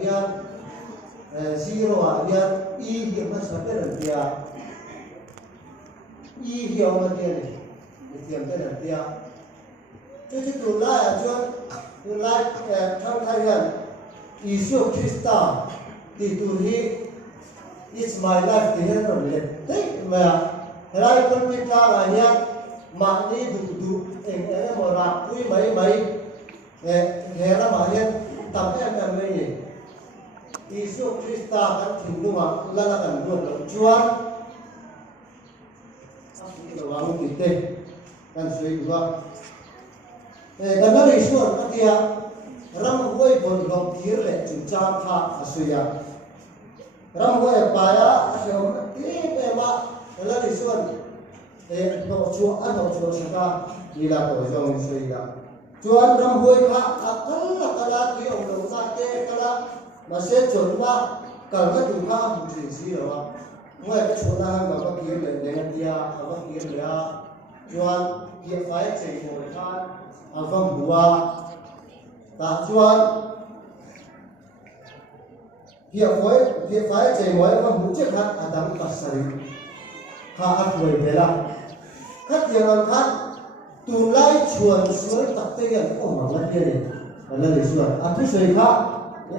hian zero hian e hian na sa te tia e hian ma te ni tiam te tia chu tu la chuan tu la thang thai hian Isu Krista ti tu hi it's my life ti hian ron le te ma rai kon pi ta ga hian ma ni du eng mo ra pui mai he la ma hian tam em mai ni Isu Krista kan thing lu ma la la kan lu lo chuan a wa mu ti te kan sui wa kan na ri suan ka tia ram hoi bon lom thir le chu cha kha asuya ram hoi pa ya asom ti pe ma la ri suan no chu an no chu saka ila ko jong suya chuan ram hoi kha akal kala ti ong lo sa te kala ma se chon ba kal ka tu kha mu chi si lo moi ka chu na ga ba ki le ne tia ba ki le ya chuan ki fai che ko kha avang bua ta chuan kia phái chạy mỗi con mũi chết hát adam pasari ha at người về la khát tiền ăn khát tu lai chuồn suối tập tây gần ôm mà mất kia này là để chuồn ăn thứ gì khác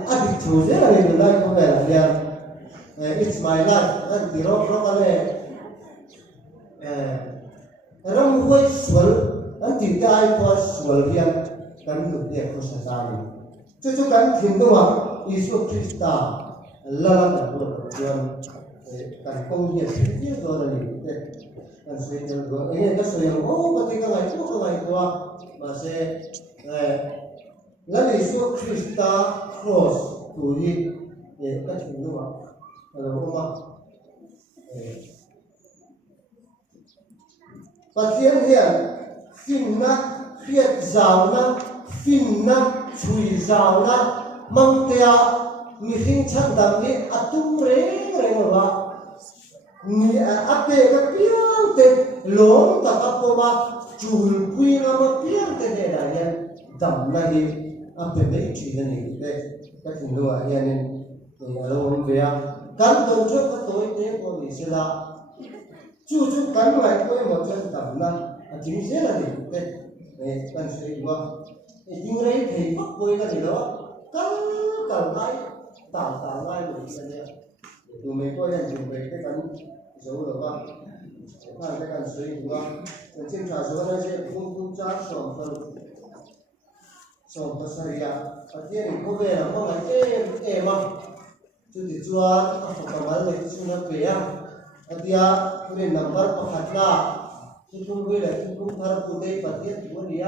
ăn thịt chuồn dễ là để lai không phải là liền it's my life ăn thì nó cái này ram huai suol ăn thịt cái qua suol liền kan lu dia ko sa ni chu kan thim do wa Isu Krista la la ko chuan kan kong hi ti do la ni kan se jal go ka so yang o pati ka ngai ko ngai ko ma se la Isu Krista cross tu hi ka thim do wa lo ko ma patien hian sin na khiat zaw na fin na chui zaw na mang tia mi hing chan dam ni atum re wa ni ape ka piang te lom ta ka po ma chul pui na ma piang te ne da yan dam na hi ape be chi na ni te ka thing lo a yan ni lo hom be a kan dong chok ka toi te ko ni sila chu kan mai ko mo chen dam na a jing se la ni te kan se wa nhưng đấy thì bắt quay cái gì đó cần cái tạo ngay một cái này tụi mình coi rằng dùng về cái phần dấu được không cái phần suy đúng không trên trà số này sẽ không chắc sòng phần sợi à và kia thì có về là không phải em mà chú thì chúa không có nói về cái nó về à thì cái này nằm bắt có hạt là chúng tôi về là chúng tôi thà cụ thể phát triển của địa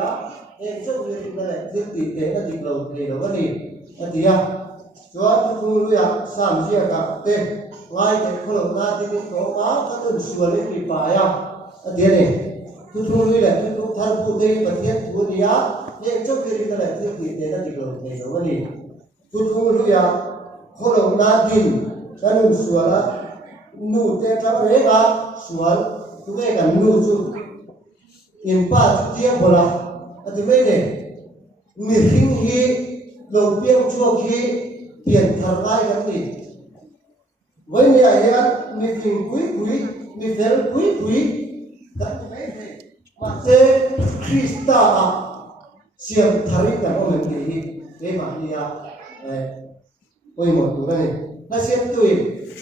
em rất là chúng ta lại tiếp tục để nó dịch đầu thì nó cái gì thì cho chúng tôi là sản xuất cả tên ngay cái khâu đầu ra thì có báo các đơn sửa lên thì phải thì này chúng tôi là chúng tôi thà cụ thể phát triển của địa em rất là chúng ta lại tiếp tục để nó dịch đầu thì nó cái gì chúng tôi là khâu đầu ra thì các đơn sửa là nụ tên trong đấy là sửa chúng ta cần nụ chung impact tiêm vào là thì bây giờ mi hình hi đầu tiên chua khi tiền thật lại cái gì với nhà hiện mi hình quý mi fel quý cái này mà thế Krista xiêm thari cái mà mình thì cái mà đi quay một tuổi này nó xiêm tuổi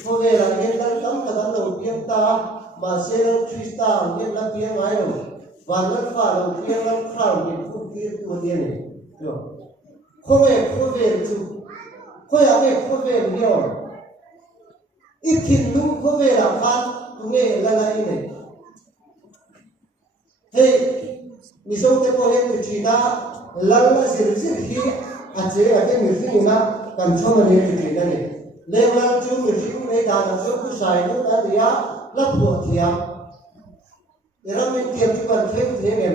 có về là hiện đang tắm là bắt đầu tiên ta mà sẽ Krista hiện là tiếng ai rồi và nó phải đầu tiên nó khảo nghiệm phúc kia của tiên này được không về chú không về nhiều ít thịt đúng không về làm phát tụi nghe là này thế mình sống cái bộ hiện chỉ ta là sự khi chế là cái người sinh ra cần cho mình những cái này lên là chú người sinh này đã là số cứ xài nó đã đi á lắp bộ thì Ram mình tiêm cho bạn thêm thế em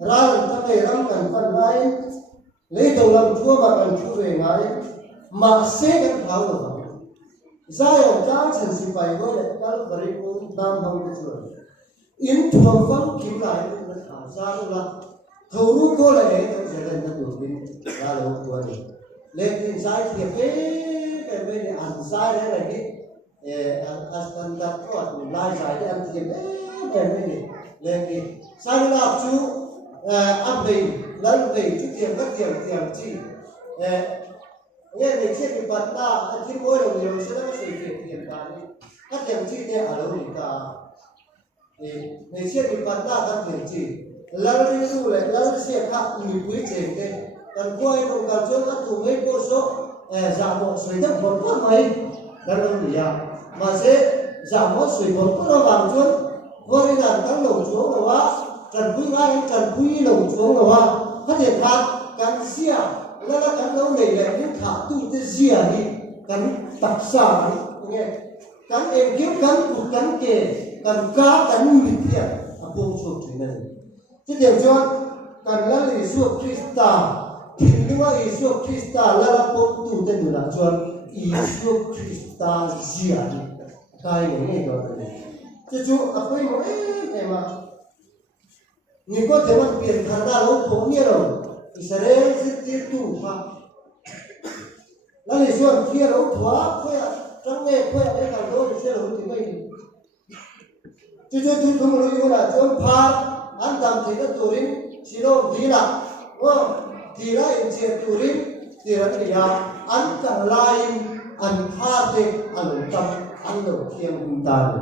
ra làm các này Ram cần phần lại lấy đầu làm chúa mà cần chúa về ngay mà sẽ cái tháo được ra ở cha chân sĩ phải có để các bari cũng nam hồng cái chúa in thuồng vắng kiếm lại nó thả ra là thấu có lại để tôi sẽ lên được bình ra lâu tuổi lên trên sai thiệp sai đấy là an đặt có lai giải để ăn tiền cái này lên đi sai là chú ăn về lấy về chút tiền các tiền chi nghe mình chia cái bát ta khi mỗi đồng nhiều sẽ có sự tiền ta đi các tiền chi này ở đâu thì ta mình chia cái bát ta các tiền chi lấy đi du lại lấy xe khác người quý tiền cái còn quay đồng càng trước các thủ mấy cô số giảm một suy thức một phút mấy đang đâu thì mà sẽ giảm một suy một phút nó bằng chút với là các lồng xuống là quá cần quý ngay cần quý lồng xuống là quá phát hiện khác cần xia là cần lâu này là những thả tu tới xia đi cần tập xả nghe cần em kiếm cần cụt cần kề cần cá cần mịt thiệt buông xuống chuyện này chứ điều cho cần là lý suộc Krista thì nếu mà lý suộc Krista là buông tu tới đủ là cho lý suộc Krista xia đi cái này nghe được chứ chú tôi một em mà người có thể mang tiền thằng ta lúc phổ nhiên rồi Israel rất tiếc tu ha là lý xuân kia lúc thoá khoe trong nghe khoe cái càng đó thì sẽ là thì mấy chứ tôi không nói yêu là tôi phá anh làm thế đó tôi đến xin lỗi đi là thì là em chia tôi đến thì là cái gì anh càng lại anh phá thế anh tâm anh đầu tiên ta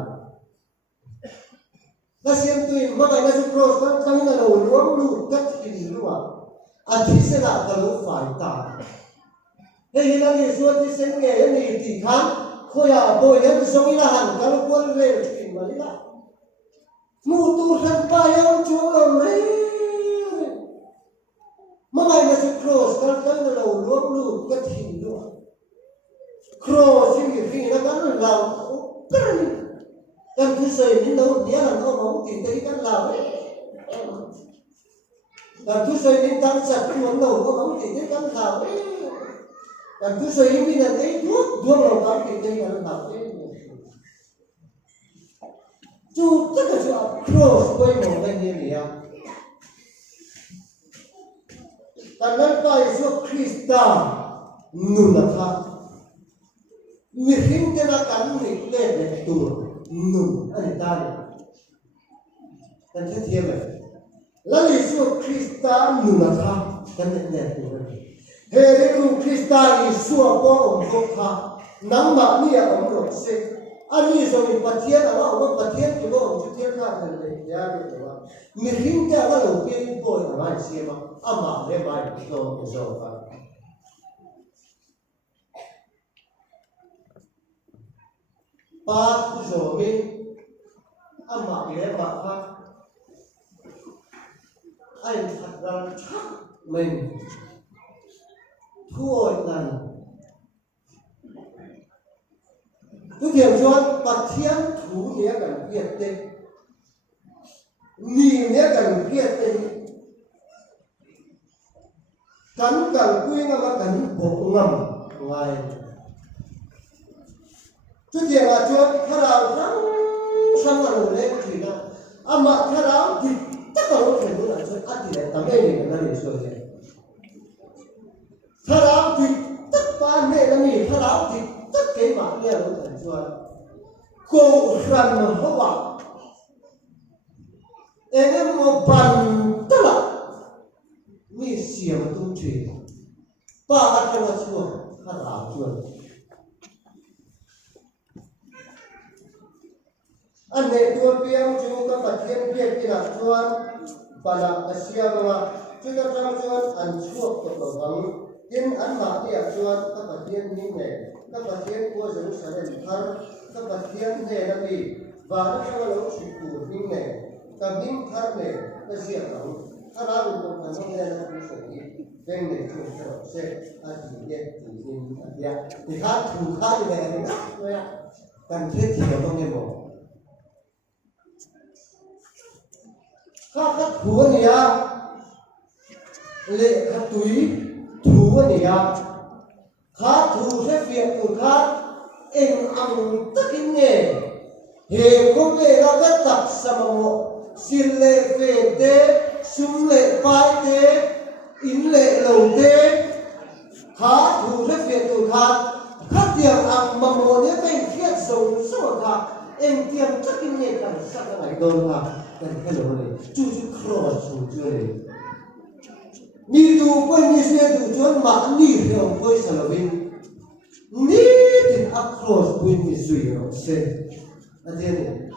là xem tôi mà cái này cross con trong là đầu luống lụt cắt hình luôn thì sẽ là cái lỗ phải ta đây là người xuân thì sẽ nghe cái này thì khán khôi bồi em sống là hẳn cái lỗ quân về thì mà đi lại mù tu thân bay ông chúa lòng đấy mà cái này cross con trong là đầu luống lụt cắt hình luôn cross thì vì nó có làm em cứ xây đến đâu nhớ là nó mong thì thấy cái làm đấy em cứ xây đến tăng sạch cái món đầu nó mong thì thấy cái làm đấy em cứ xây đến bây giờ thấy thuốc đầu tăng thì thấy cái làm đấy chú tất cả chú cross quay một cái như vậy ta nói bài số Krista nụ là khác mình hình cái là cắn mình lên để tù nụ anh ta này anh thấy thêm này là lý do Krista nụ là khác cái này này tù này hệ lý do Krista lý do có ông có khác nắm mặt nia ông có sẽ anh ấy rồi mình bắt thiên ở đó ông bắt thiên thì ông chú thiên khác này này ya biết rồi mình hình cái là đầu tiên bồi là mai xem mà ama để mai cho cái dầu vào ba rồi mình ama để mà khác anh thật ra chắc mình thua lần cứ điểm cho bậc thiên thủ nghĩa cần biết tên nhì nghĩa cần biết tên cắn cần quy mà cắn bộ ngầm ngoài chút tiền là cho thà nào sang vào nổi lên thì là mà thà nào thì tất cả mọi chuyện cũng là cho ăn thì lại tắm đây mình là để sửa thế thà nào thì tất cả mẹ là mình thà nào thì tất cái mà nghe nó thành cho cô rằng mà họ bảo em một bàn tất là mi xiêm tung chuyện ba cái là chua thà nào chua anh này tua piang chú các bạn thiên biết cái là chuan và là Asia mà chú các bạn chuan anh chuộc của tổ vắng thiên anh mà thì chuan các bạn thiên như này các bạn thiên của Jerusalem thar các bạn thiên này là gì và nó cho nó sự cụ như này các binh thar này cái gì đó thar ra một cái nó này là cái gì bên này chúng ta sẽ anh thì thì khác thủ khác như này đấy cần thiết thì nó không nghe một các thú này lệ các túi thú này các thú sẽ việc của các em ăn tất cái nghề hệ có nghề là các tập sản mộ xin lệ về tế sung lệ phái tế in lệ lầu tế các thú sẽ việc của các tiang ang mamone pen khiat song so ka em tiang chakin ne kan sak ngai don ka kan hello ne chu cross chu ne ni tu pun ni se tu chon ma ni hiong poi salovin ni tin across pun ni sui ro se adene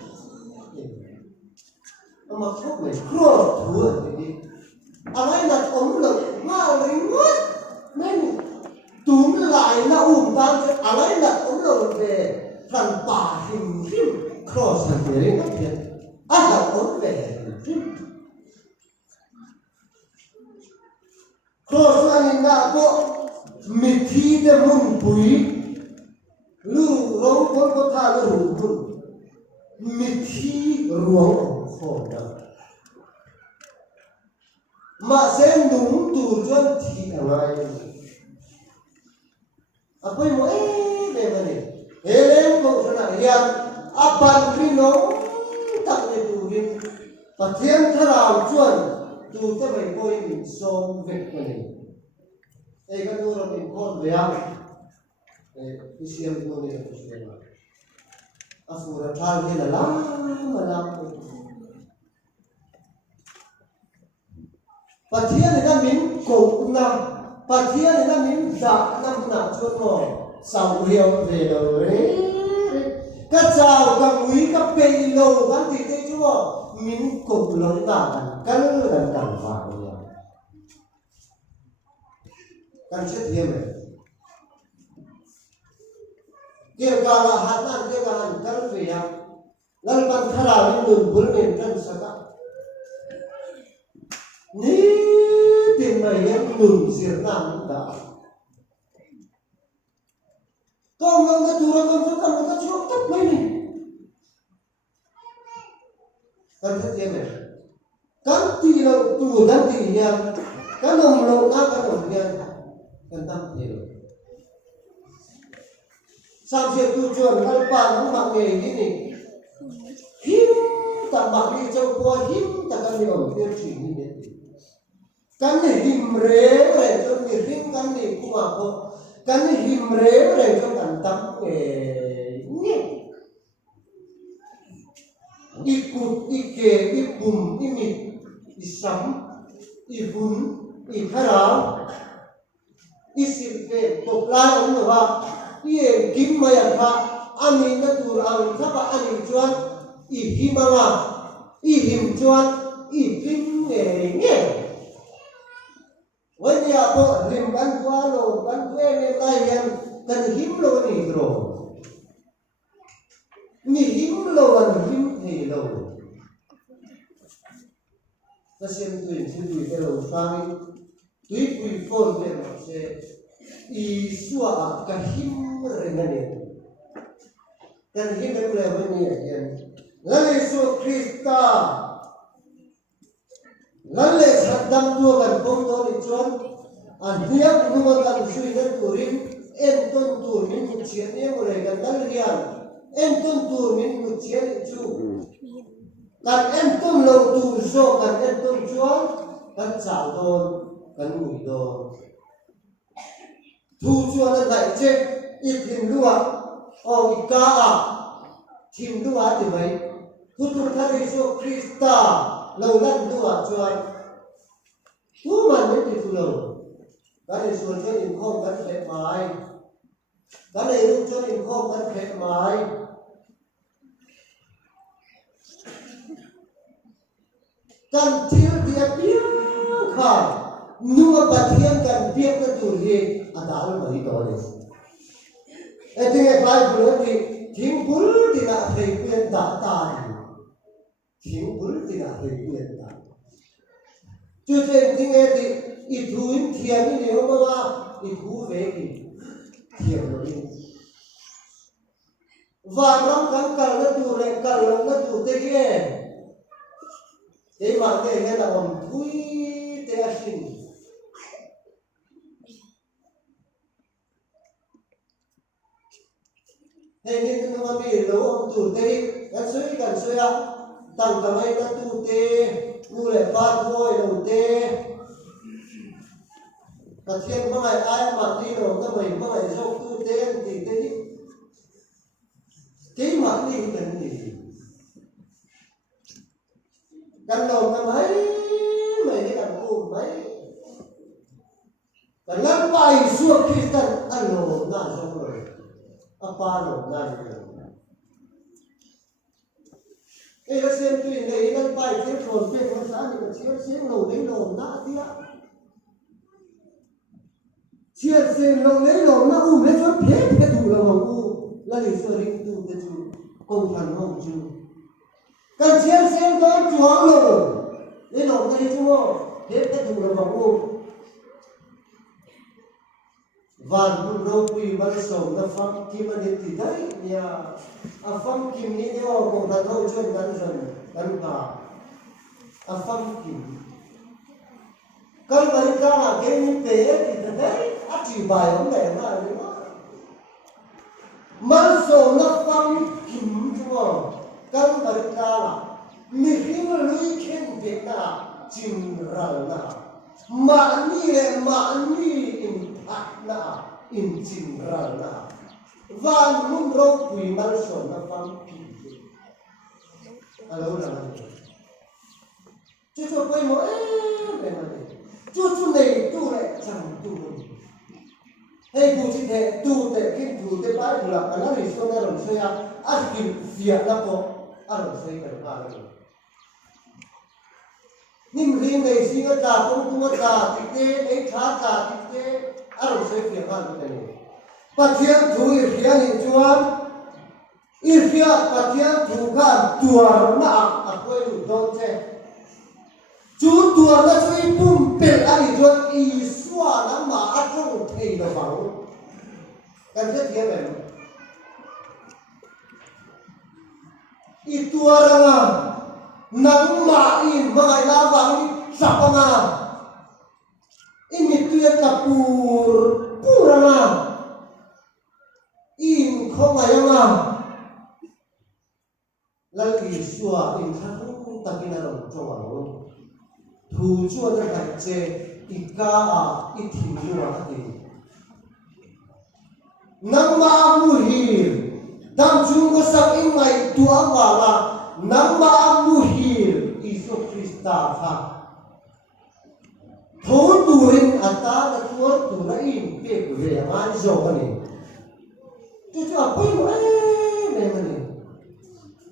ama khop me cross tu ni alai na om lo ma ring ngot men tum lại na tan alai na om lo ve than pa him cross han te ring thian a la om ve him cross anh na ko mi thi de mun pui lu rong kon ko tha lu mun mi thi ruang kho da ma se nung tu jon thi angai apoi mo de bane helem ko sana yan apan krino tak le tu rin pathian tharau chuan tu te bai koi min som vek bane ei kan nu ron in kon vea isiam nu ne ko sema afura thal he la la pathian ne min ko na pathian ne min da nam na chuan mo sau riau ve lo re ka chao ka mui ka pe lo kan ti te chu min ko long da kan kan va kan chết hiếm này kia cả là hạt nan kia cả hạt căn về à lần ban khai là những đường vốn nền chân sắc á ní tiền này em đường diệt nam đã con nó tu ra con chúng ta nó chốt tất mấy này kan chết hiếm này kan ti là tu kan ti hiếm kan ông lâu na kan ông hiếm tentang itu. Sampai tujuan kalpa nang ini, him tak bagi coba him tak kan diom dia sini dia. Kan him re tu him kan ni kumapo, kan him re tu kan tam ni. Ikut ike ipum ini isam ibun ikharau isim ke toplan onu ha ye kim maya kha ani na tur ang thapa ani chuan I himanga I him chuan I kim nge when ya po lim ban kwa lo ban kwe ne lai yan kan him lo ni ro ni him lo an him thei lo ta xem tuyển xin tuổi cái đầu sang tuy quy phone về mà sẽ isua ka him renane kan him le bani yan lale so krista lale sadam tu kan pom to ni chon an hiak nu kan sui na turin en ton tur min ku chian ne mo le kan dal rian en ton tur min ku chian chu kan en ton lo tu so kan en ton chuan kan chao don kan ngui don thu chuan an lại chết ít thìm lúa ít cá thìm lúa thì mấy thu thu thay Giêsu Christa lâu lăn lúa chuan thu mà mấy thì thu lâu cái này xuân cho nhìn không cái đẹp mãi cái này lúc cho nhìn không cái đẹp mãi cần thiếu địa biết khả nua pathian kan piak na tur hi adal mari to le etinge kai bul ti thing bul ti na thei pien da ta ni thing bul ti na thei pien da chu chen tinge ti I thu in thiam ni ho ma I thu ve ki thiam lo ni va ram kan kal na tu le kal lo na tu te ke ei ma te he na om thui te a sin Hey, ni tu nama bi lo om tu te kan sui a tang kamai na tu te nu le pat boy lo te ka thian ma ai ai ma ti lo ta mai ma ai jok tu te ti te mà đi đến gì cần lòng năm ấy mày đi cần cùng mấy cần lắm bài suốt khi cần ăn lồ na xong rồi apa lồ na rồi cái nó xem chuyện này nó bài cái rồi cái con sáng thì nó xem lồ lấy lồ na tiếc chia xem lồ lấy lồ na lấy cho phép thủ là là để sửa định tu cái chú công thần không chú cần chia xem con chuang lồ lấy lồ cái chú phép cái thủ là van bun ro pui ban som na fam kim ani ti dai ya a fam kim ni yo ko da ro chon kan zan kan pa a fam kim kan bari ka na ke ni pe ti dai a ti bai om le na ni ma man so na fam kim jo kan bari ka na mi him lui khen pe na chin ral na ma ni in na in chin ral na van mun ro pui mal so na fam pi alo la chú quay một này mà chú này tu lại chẳng tu hay tu chỉ thế tu để cái tu để bài tu là anh nói số này làm sao à anh kìm việc là có anh làm sao cái nào rồi nhưng riêng này xin cái trả công tu trả thì thế đấy trả thì thế anh làm sao việc anh cái này bắt thiên tu ir kia ni chuan ir kia bắt thiên tu kan tuar na à quay đủ đâu chứ chú tuar na chui bum pel ai chuan i xóa na mà trong thầy là vắng cần thiết thế này i tuar nga nang ma i mai la vắng sapa nga i mi tuyệt kapur pura nga in không ai nga lần i xóa in thang takina rong trong alo thu chua na kai che ika a ithimu a ti namma muhir dam chung ko sak in mai tu awala namma muhir isu krista tha tho turin ata na tuar tu na in pe ve ma jo ni tu chu apoi mo ne mani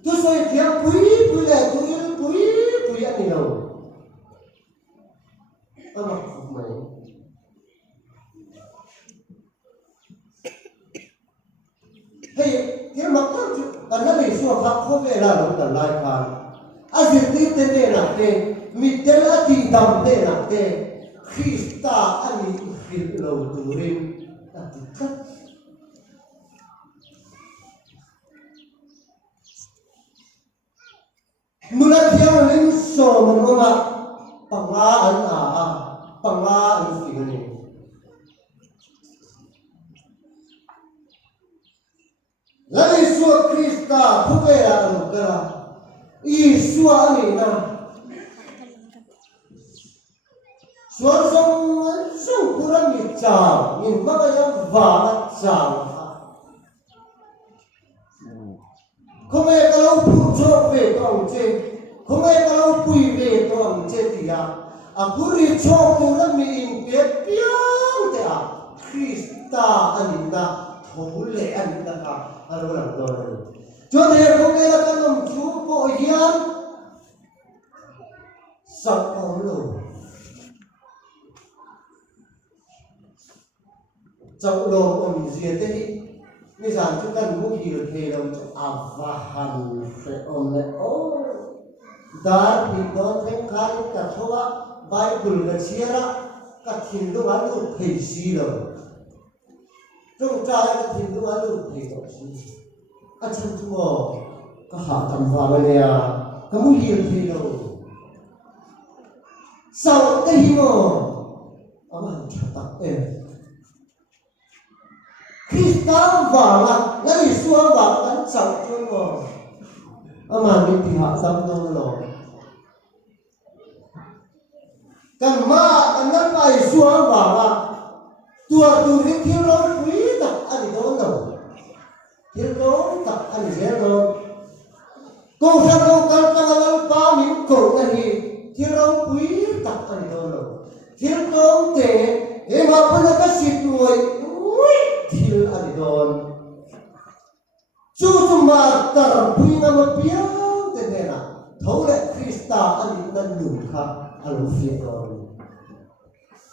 tu soi thiam pui le tu il pui ani lo ama mai hey cái mặt đó anh nói về số khác không về là nó là lai khan anh chỉ tin thế này là thế mình tên là tin đam thế là thế Christa anh ấy hiểu lâu tu rin là tự cất mula theo linh số mà nó là bằng lá anh bằng lá anh phải cái này lấy số Christa không về là được cả Isu anh na số sông kurang ni chào nhưng mà cái vàng chào không ai kalau pujo về tông chế không ai kalau pui về tông chế thì aku rico tu là mình biết piang thế Krista anh na thấu lệ anh na cả alo làm rồi cho nên không ai là cái lòng chú bộ hiền sắc áo lồ trong đồ ông diệt đấy bây giờ chúng ta muốn hiểu thế nào cho avahan phải ông này ô dar bị đó thêm khai cả thua Bible là chia ra các thiên đồ ăn được thầy gì rồi trong trai các thiên đồ ăn được thầy đó gì anh chẳng thua các hạ tầm vào bên này các muốn hiểu thế nào sao cái gì mà ông anh chặt tắt em Krista vàng lấy xua vàng đánh sập cho ngồi, mà mình thì họ dám đâu rồi, cần mà cần nắp bài xua vàng tua tu đến thiếu lối quý tập anh đâu đâu, thiếu lối tập anh dễ đâu, câu sang câu căn căn căn pa mình cổ này thiếu ông quý tập anh đâu rồi thiếu ông thế em mà bây giờ cái ship người thiếu anh đâu chú mà tờ quý năm biếng thế này nè thấu lệ Krista anh đang đủ khá anh phiền rồi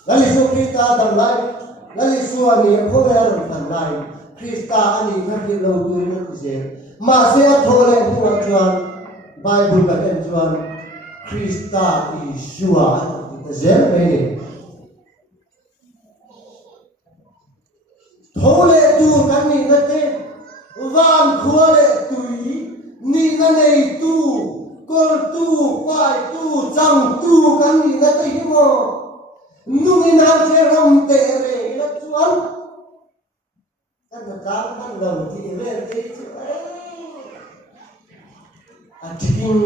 Lalu so Krista dan lain, lalu suami aku yang dan lain. Krista ani kaki lau tu ini tu masih thole buat jual Bible kan jual Krista Yeshua kita zel ini. Thole tu kan ni nate, van kuale tu ni nane tu, kol tu, pai tu, jam tu kan ni nate himo. Nungin hasil rom tere ila tuan kan kan lau ti ver ti ating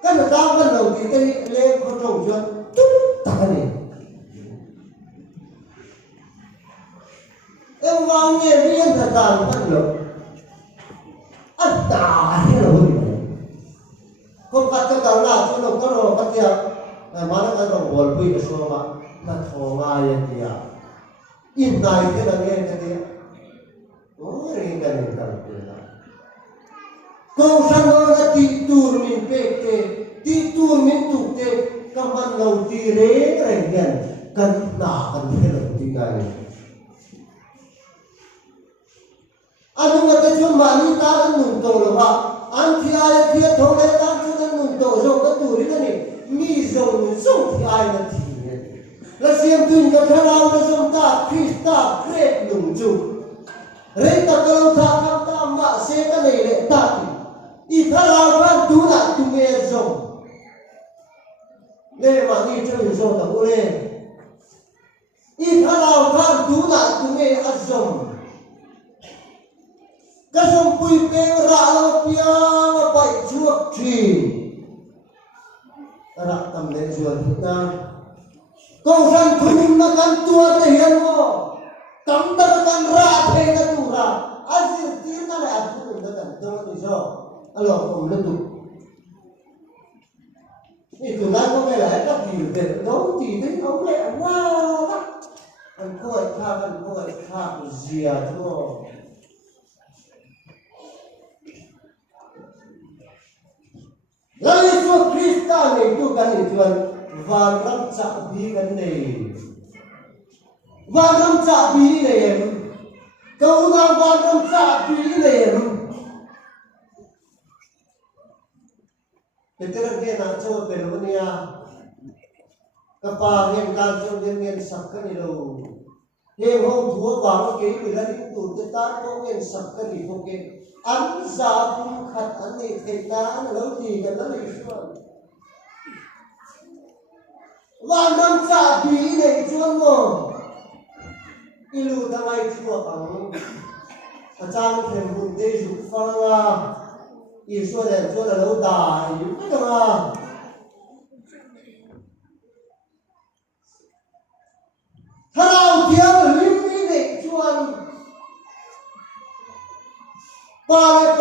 kan lau ti te le ko tong juan tu takani em wang ye rian ta kan lo atta hello ko kata kala tu lo ko ro katia mana kan orang bol pui ke semua nak thonga ya dia in nai ke lagi dia oh ringan dia kau sana na titur min peke titur min tukte kaman lau dire ringan kan na kan hello tinggal anu ngata cuma ni ta nun to lo ha anti ay kia thole ta chu nun to so ka tu ri ni mi zong thì ai là thì là xem tin cái thằng nào nó zong ta Krista great nung chu rei ta kalau ta kam ta ma se ta nei le ta i thằng nào kan tu na tu me zong le ma ni chu zong ta u le i thằng nào kan tu na tu me a zong ka zong pui pe ra lo pia ma pai chuak tri ra tâm lệ ruột ta câu rằng khuyên mà căn tua thể hiện mo cắm ta căn ra thế ta tu ra azir tiếng ta lại ăn cũng được cần tôi thì sao alo cũng liên tục thì từ nay có nghe lại các gì về đấu thì thấy ông lẹ wow đó anh coi khác gì à thôi Lalu so Krista ni tu kan tuan varam cabi kan ni varam cabi ni kau na varam cabi ni betul ke nak coba berunia kepahian kan coba dengan sakkan itu yang hong dua bang ke bila itu kita kau dengan sakkan itu ke anh ra cũng khát anh này thầy ta nó lâu gì gần nó lại xuân và năm trả bí này xuân mà ilu ta mai chua bằng trang thèm hụt tê dục phăng à i xuân đèn xuân là lâu đài biết không à thằng nào thiếu lim đi này xuân ba lệ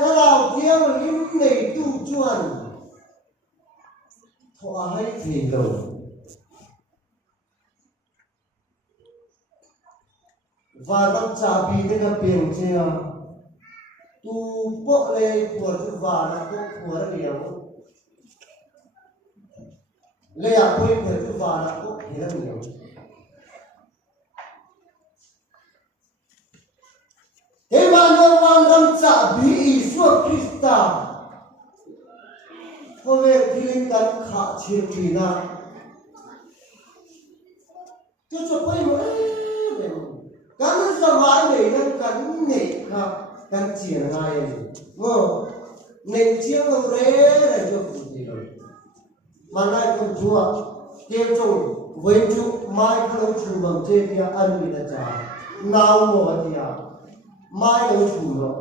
thằng nào thiếu lim này tu chuan thọ hay thì rồi và năm trả bí cái là biển chưa tu bộ lệ của tu và nó cũng của nó nhiều lệ à quên của tu và nó cũng thì nó nhiều thế mà nó vào năm trả bí Isus Krista có vẻ thiên căn khả chiến kỳ na cho quay một cái giờ vãi này đang cắn nệ ha cắn triển hai ngô nệ chiếc ông rế là cho phụ gì rồi mà nay con chúa tiêu trùng với chú mai con ông chủ bằng trên kia ăn bị là trả nào mùa thì à mai ông chủ rồi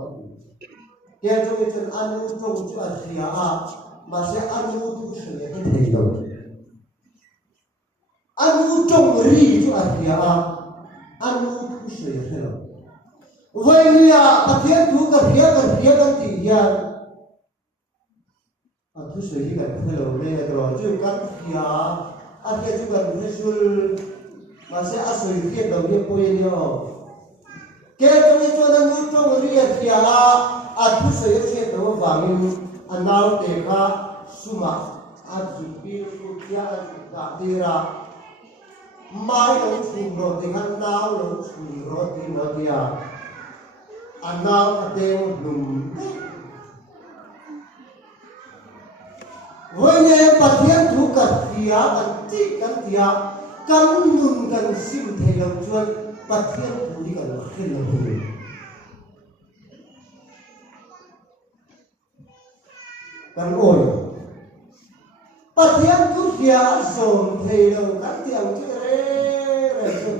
tiêu trùng cái chân ăn ông trùng chú ăn thì à mà sẽ ăn ông tu sửa cái thầy rồi ăn ông trùng ri chú ăn thì à ăn ông tu sửa thế rồi vậy nia pathian thu kan hiya kan ti hian thu sui hi kan hello le tro chu kan hiya a hiya chu kan resul ma se a sui hiya do hi po ye yo ke chung chu na mu chung ri ya hiya a thu sui hiya do wangin anau te kha suma a chu pi ku hiya a chu ka tira mai lo chung ro te han nau lo chung ro ti no dia anau ateng lum với nghe bát thiên thu cật kia ăn chỉ căn kia căn nun căn sim thề lòng chuan bát thiên thu đi căn khen lòng hùng căn ôi bát thiên thu kia dồn thề lòng căn tiếng chứ re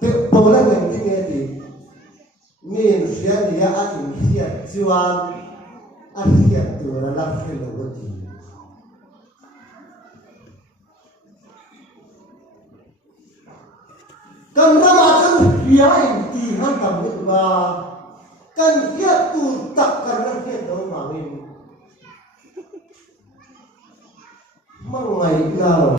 tự bố là mình đi nghe thì mình sẽ đi ăn thiệt chuan ăn thiệt từ là làm khen lòng cái gì kan rama kan hiain ti han tam ni ba kan hiat tu tak kan ran hiat do mangin mangai la